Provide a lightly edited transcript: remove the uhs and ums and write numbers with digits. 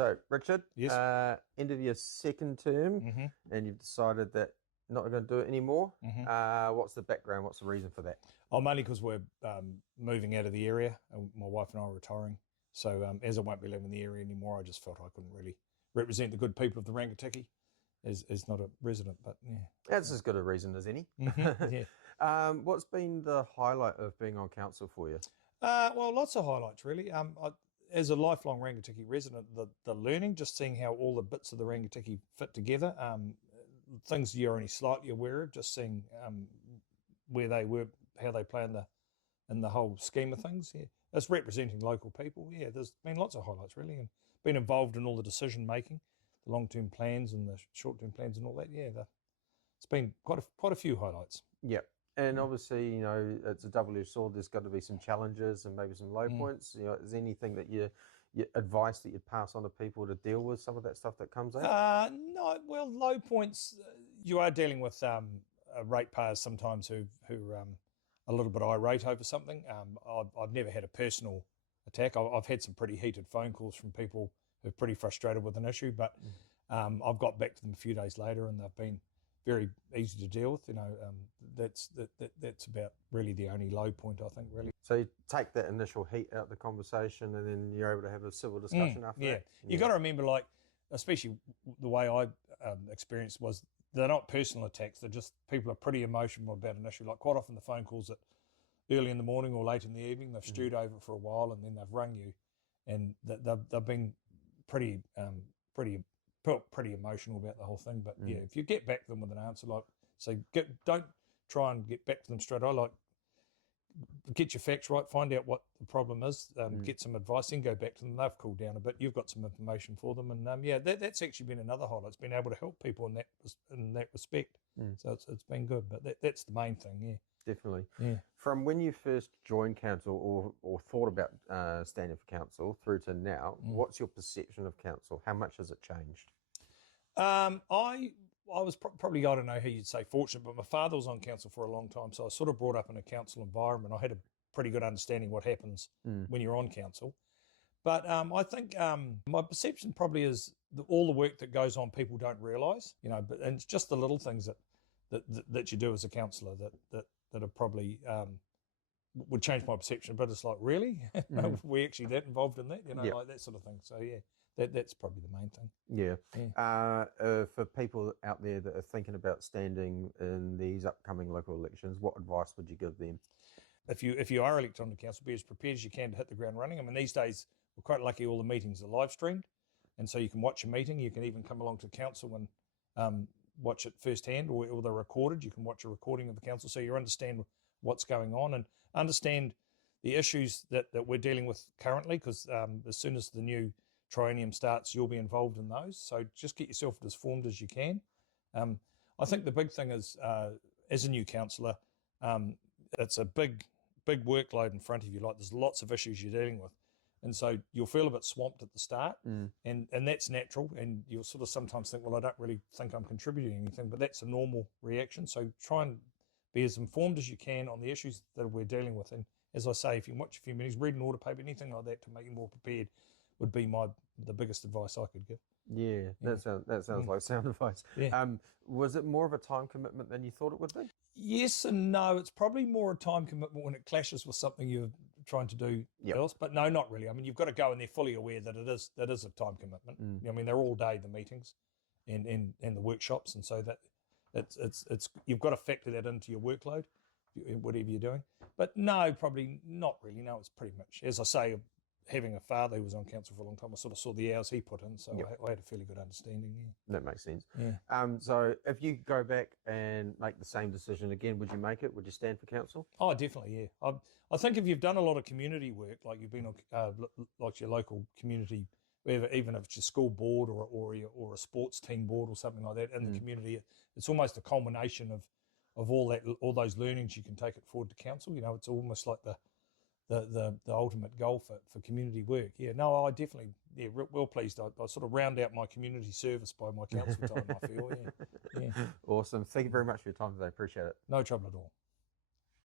So, Richard, Yes. End of your second term, and you've decided that not going to do it anymore. What's the background? What's the reason for that? Mainly because we're moving out of the area, and my wife and I are retiring. So as I won't be living in the area anymore, I just felt I couldn't really represent the good people of the Rangitikei as not a resident. But yeah, That's as good a reason as any. yeah. What's been the highlight of being on council for you? Well, lots of highlights really. As a lifelong Rangitikei resident, the learning, just seeing how all the bits of the Rangitikei fit together, things you're only slightly aware of, just seeing where they were, how they play in the whole scheme of things. Yeah, it's representing local people. Yeah, there's been lots of highlights really, and been involved in all the decision making, the long-term plans and the short-term plans and all that. Yeah, it's been quite a few highlights. Yeah. And obviously, it's a double-edged sword. There's got to be some challenges and maybe some low points. Is there anything that you advice that you'd pass on to people to deal with some of that stuff that comes out? No, well, low points. You are dealing with ratepayers sometimes who are a little bit irate over something. I've never had a personal attack. I've had some pretty heated phone calls from people who are pretty frustrated with an issue, but I've got back to them a few days later, and they've been very easy to deal with. That's about really the only low point, I think, really. So you take that initial heat out of the conversation, and then you're able to have a civil discussion after that? You got to remember, especially the way I experienced was they're not personal attacks. They're just people are pretty emotional about an issue. Like quite often the phone calls at early in the morning or late in the evening, they've stewed over it for a while, and then they've rung you, and they've been pretty emotional about the whole thing. But yeah, if you get back to them with an answer, don't try and get back to them straight away. Get your facts right, find out what the problem is, get some advice, then go back to them. They've cooled down a bit. You've got some information for them, and that's actually been another highlight. It's been able to help people in that respect. So it's been good. But that's the main thing. Yeah, definitely. Yeah. From when you first joined council or thought about standing for council through to now, what's your perception of council? How much has it changed? I was probably, I don't know how you'd say fortunate, but my father was on council for a long time, so I was sort of brought up in a council environment. I had a pretty good understanding what happens when you're on council. But I think my perception probably is all the work that goes on people don't realise, and it's just the little things that you do as a councillor that are probably would change my perception. But it's like, really? We're actually that involved in that, like that sort of thing. So yeah. That's probably the main thing. Yeah. For people out there that are thinking about standing in these upcoming local elections, what advice would you give them? If you are elected on the council, be as prepared as you can to hit the ground running. I mean, these days we're quite lucky; all the meetings are live streamed, and so you can watch a meeting. You can even come along to council and watch it firsthand, or they're recorded. You can watch a recording of the council, so you understand what's going on and understand the issues that we're dealing with currently. Because as soon as the new triennium starts, you'll be involved in those. So just get yourself as formed as you can. I think the big thing is, as a new councillor, it's a big workload in front of you. Like there's lots of issues you're dealing with. And so you'll feel a bit swamped at the start, and that's natural. And you'll sort of sometimes think, well, I don't really think I'm contributing anything, but that's a normal reaction. So try and be as informed as you can on the issues that we're dealing with. And as I say, if you watch a few meetings, read an order paper, anything like that to make you more prepared, would be the biggest advice I could give. Yeah, that sounds like sound advice. Yeah. Was it more of a time commitment than you thought it would be? Yes and no. It's probably more a time commitment when it clashes with something you're trying to do else. But no, not really. I mean, you've got to go and they're fully aware that it is a time commitment. I mean, they're all day, the meetings and the workshops, and so that it's you've got to factor that into your workload, whatever you're doing. But no, probably not really. No, it's pretty much, as I say, having a father who was on council for a long time, I sort of saw the hours he put in, so I had a fairly good understanding. Yeah. That makes sense. Yeah. So if you go back and make the same decision again, would you make it? Would you stand for council? Oh, definitely, yeah. I think if you've done a lot of community work, like you've been on, like your local community, even if it's your school board or a sports team board or something like that in the community, it's almost a culmination of all those learnings you can take it forward to council. It's almost like the ultimate goal for community work. Yeah, no, I definitely, well pleased. I sort of round out my community service by my council time, I feel. Yeah. Awesome. Thank you very much for your time today. Appreciate it. No trouble at all.